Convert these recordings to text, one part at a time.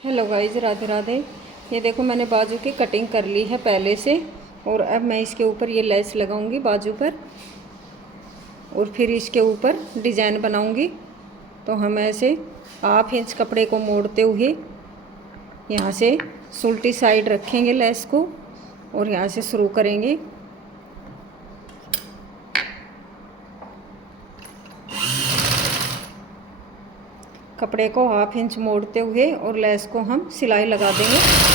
Hello guys, Radhe Radhe. ये देखो, मैंने बाजू की कटिंग कर ली है पहले से। और अब मैं इसके ऊपर ये लेस लगाऊंगी बाजू पर, और फिर इसके ऊपर डिज़ाइन बनाऊंगी। तो हम ऐसे हाफ इंच कपड़े को मोड़ते हुए यहाँ से उल्टी साइड रखेंगे लेस को, और यहाँ से शुरू करेंगे। कपड़े को हाफ इंच मोड़ते हुए और लेस को हम सिलाई लगा देंगे।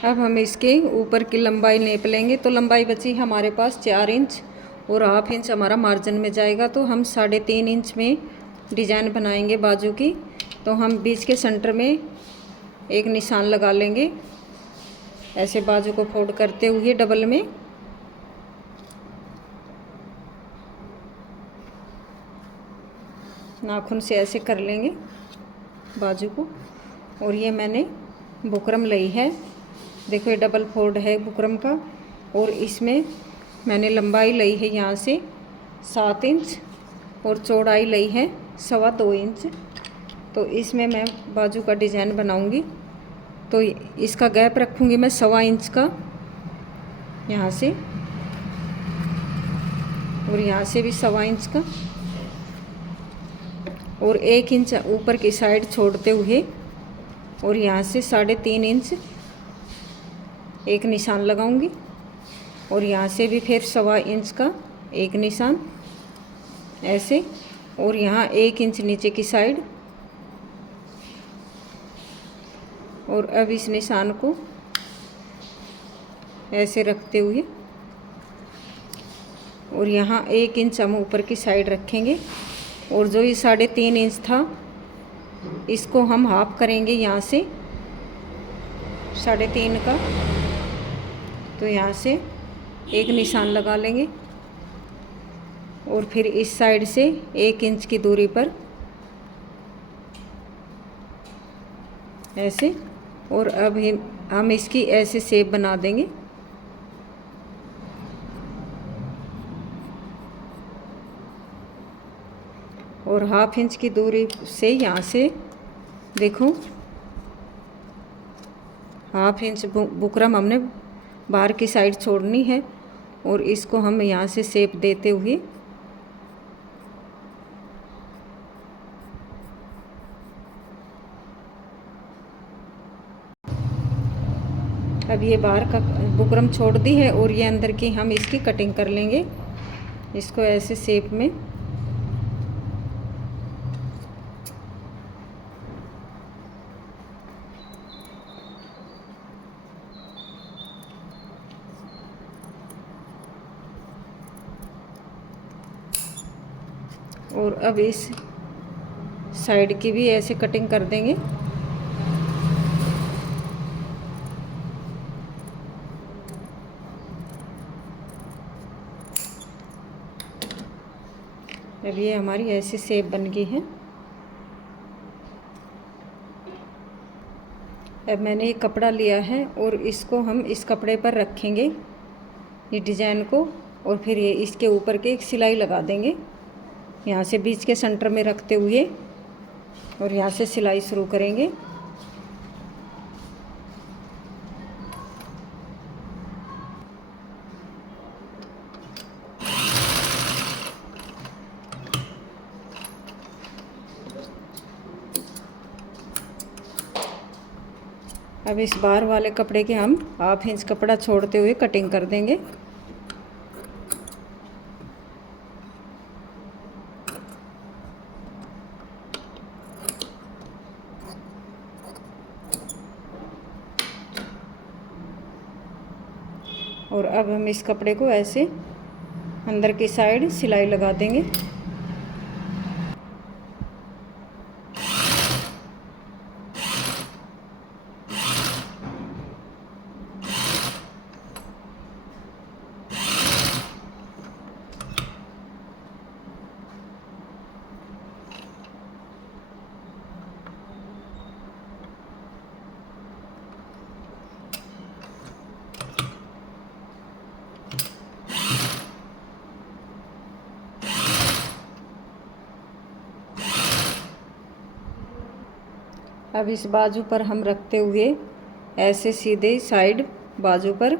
अब हम इसके ऊपर की लंबाई नाप लेंगे। तो लंबाई बची हमारे पास 4 इंच, और हाफ इंच हमारा मार्जिन में जाएगा। तो हम 3.5 इंच में डिज़ाइन बनाएंगे बाजू की। तो हम बीच के सेंटर में एक निशान लगा लेंगे, ऐसे बाजू को फोल्ड करते हुए डबल में। नाखून से ऐसे कर लेंगे बाजू को। और ये मैंने बुकरम ली है, देखो ये डबल फोल्ड है बुकरम का। और इसमें मैंने लंबाई ली है यहाँ से 7 इंच, और चौड़ाई ली है 2.25 इंच। तो इसमें मैं बाजू का डिज़ाइन बनाऊंगी। तो इसका गैप रखूंगी मैं 1.25 इंच का यहाँ से, और यहाँ से भी 1.25 इंच का, और 1 इंच ऊपर की साइड छोड़ते हुए, और यहाँ से 3.5 इंच एक निशान लगाऊंगी। और यहाँ से भी फिर 1.25 इंच का एक निशान ऐसे, और यहाँ 1 इंच नीचे की साइड। और अब इस निशान को ऐसे रखते हुए, और यहाँ 1 इंच हम ऊपर की साइड रखेंगे। और जो ये 3.5 इंच था, इसको हम हाफ करेंगे यहाँ से 3.5 का। तो यहाँ से एक निशान लगा लेंगे, और फिर इस साइड से 1 इंच की दूरी पर ऐसे। और अब हम इसकी ऐसे शेप बना देंगे। और हाफ इंच की दूरी से यहाँ से देखो, हाफ इंच बुकरम हमने बाहर की साइड छोड़नी है। और इसको हम यहाँ से शेप देते हुए अब ये बाहर का बुकरम छोड़ दी है, और ये अंदर की हम इसकी कटिंग कर लेंगे, इसको ऐसे शेप में। और अब इस साइड की भी ऐसे कटिंग कर देंगे। अब ये हमारी ऐसी शेप बन गई है। अब मैंने ये कपड़ा लिया है, और इसको हम इस कपड़े पर रखेंगे ये डिज़ाइन को। और फिर ये इसके ऊपर के एक सिलाई लगा देंगे, यहाँ से बीच के सेंटर में रखते हुए, और यहाँ से सिलाई शुरू करेंगे। अब इस बाहर वाले कपड़े के हम हाफ इंच कपड़ा छोड़ते हुए कटिंग कर देंगे। और अब हम इस कपड़े को ऐसे अंदर की साइड सिलाई लगा देंगे। अब इस बाजू पर हम रखते हुए ऐसे सीधे साइड बाजू पर,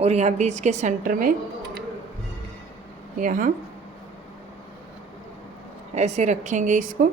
और यहाँ बीच के सेंटर में यहाँ ऐसे रखेंगे इसको।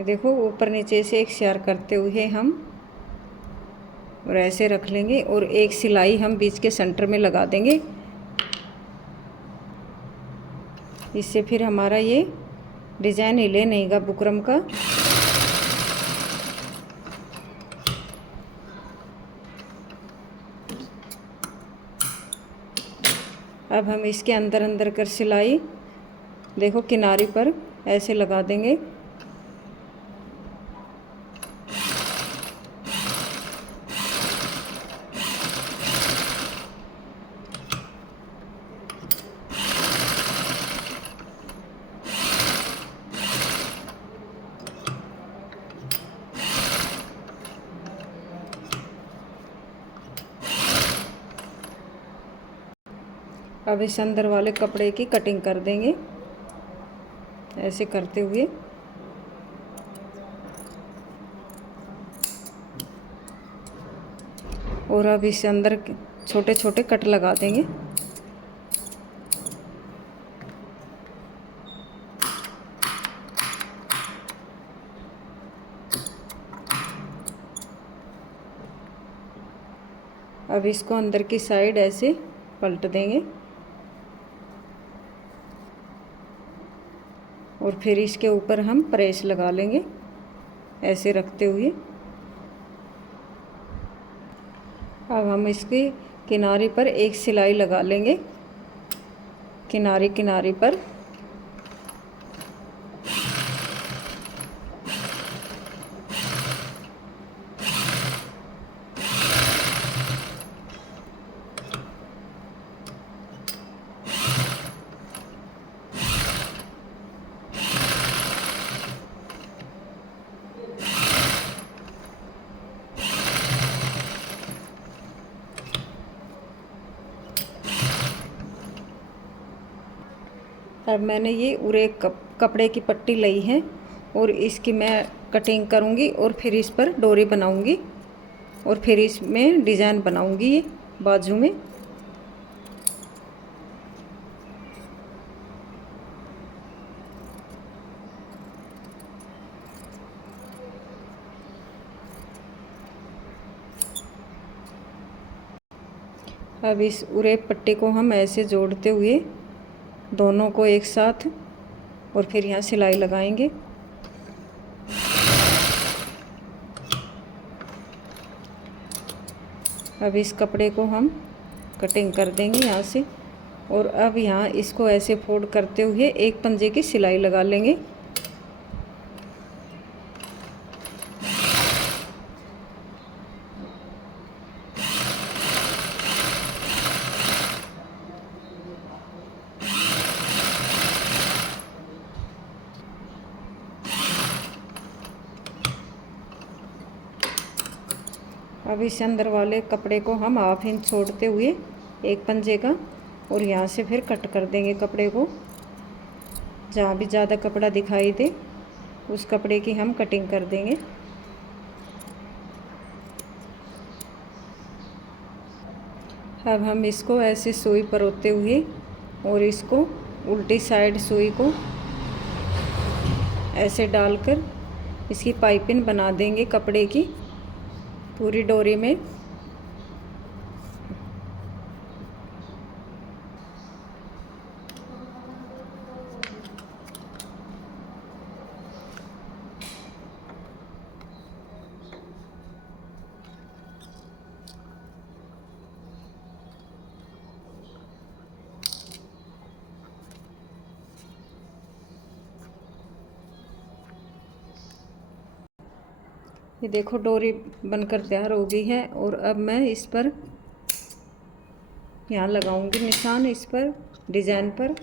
देखो ऊपर नीचे से एक शेयर करते हुए हम और ऐसे रख लेंगे, और एक सिलाई हम बीच के सेंटर में लगा देंगे। इससे फिर हमारा ये डिज़ाइन हिले नहींगा बुकरम का। अब हम इसके अंदर अंदर कर सिलाई देखो किनारे पर ऐसे लगा देंगे। अब इस अंदर वाले कपड़े की कटिंग कर देंगे ऐसे करते हुए। और अब इस अंदर छोटे छोटे कट लगा देंगे। अब इसको अंदर की साइड ऐसे पलट देंगे, और फिर इसके ऊपर हम प्रेस लगा लेंगे ऐसे रखते हुए। अब हम इसके किनारे पर एक सिलाई लगा लेंगे, किनारे किनारे पर। अब मैंने ये उरे कपड़े की पट्टी ली है, और इसकी मैं कटिंग करूँगी, और फिर इस पर डोरी बनाऊँगी, और फिर इसमें डिज़ाइन बनाऊँगी ये बाजू में। अब इस उरे पट्टी को हम ऐसे जोड़ते हुए दोनों को एक साथ, और फिर यहाँ सिलाई लगाएंगे। अब इस कपड़े को हम कटिंग कर देंगे यहाँ से, और अब यहाँ इसको ऐसे फोल्ड करते हुए एक पंजे की सिलाई लगा लेंगे। अब इस अंदर वाले कपड़े को हम हाफ इंच छोड़ते हुए एक पंजे का, और यहाँ से फिर कट कर देंगे कपड़े को। जहाँ भी ज़्यादा कपड़ा दिखाई दे उस कपड़े की हम कटिंग कर देंगे। अब हम इसको ऐसे सुई परोते हुए, और इसको उल्टी साइड सुई को ऐसे डालकर इसकी पाइपिंग बना देंगे कपड़े की पूरी डोरी में। ये देखो डोरी बनकर तैयार हो गई है, और अब मैं इस पर यहाँ लगाऊंगी निशान इस पर डिज़ाइन पर,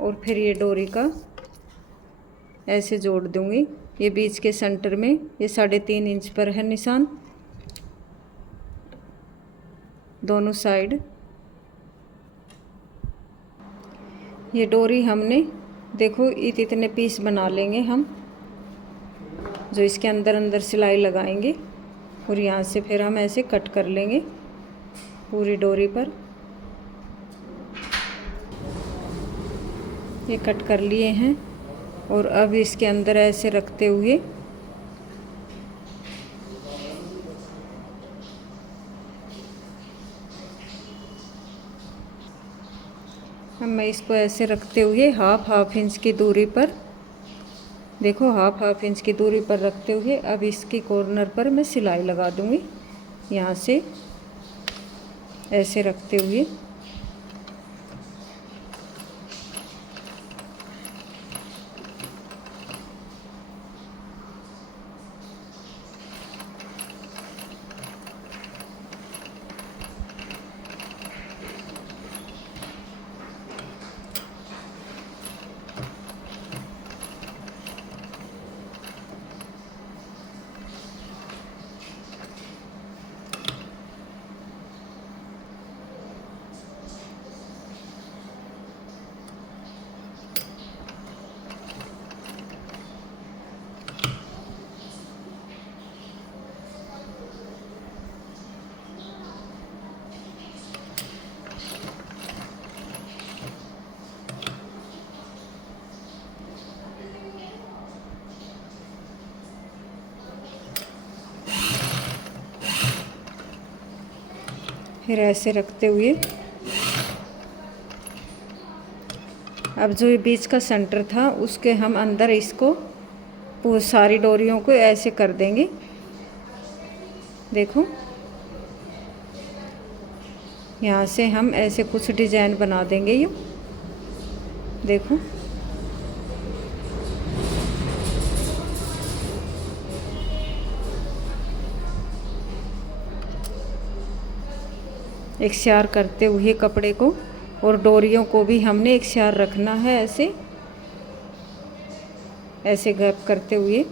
और फिर ये डोरी का ऐसे जोड़ दूंगी। ये बीच के सेंटर में ये 3.5 इंच पर है निशान दोनों साइड। ये डोरी हमने देखो इतने पीस बना लेंगे हम, जो इसके अंदर अंदर सिलाई लगाएंगे। और यहाँ से फिर हम ऐसे कट कर लेंगे पूरी डोरी पर। ये कट कर लिए हैं और अब इसके अंदर ऐसे रखते हुए मैं इसको ऐसे रखते हुए हाफ इंच की दूरी पर, देखो हाफ इंच की दूरी पर रखते हुए अब इसकी कॉर्नर पर मैं सिलाई लगा दूंगी। यहाँ से ऐसे रखते हुए फिर ऐसे रखते हुए अब जो ये बीच का सेंटर था उसके हम अंदर इसको सारी डोरियों को ऐसे कर देंगे। देखो यहाँ से हम ऐसे कुछ डिजाइन बना देंगे। ये देखो एक शेयर करते हुए कपड़े को, और डोरियों को भी हमने एक शेयर रखना है ऐसे ऐसे गैप करते हुए।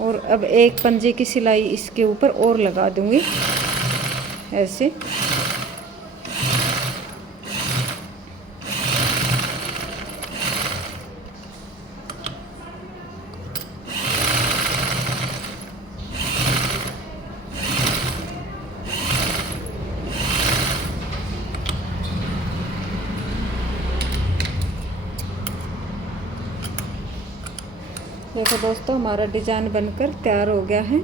और अब एक पंजे की सिलाई इसके ऊपर और लगा दूंगी ऐसे। देखो दोस्तों हमारा डिजाइन बनकर तैयार हो गया है।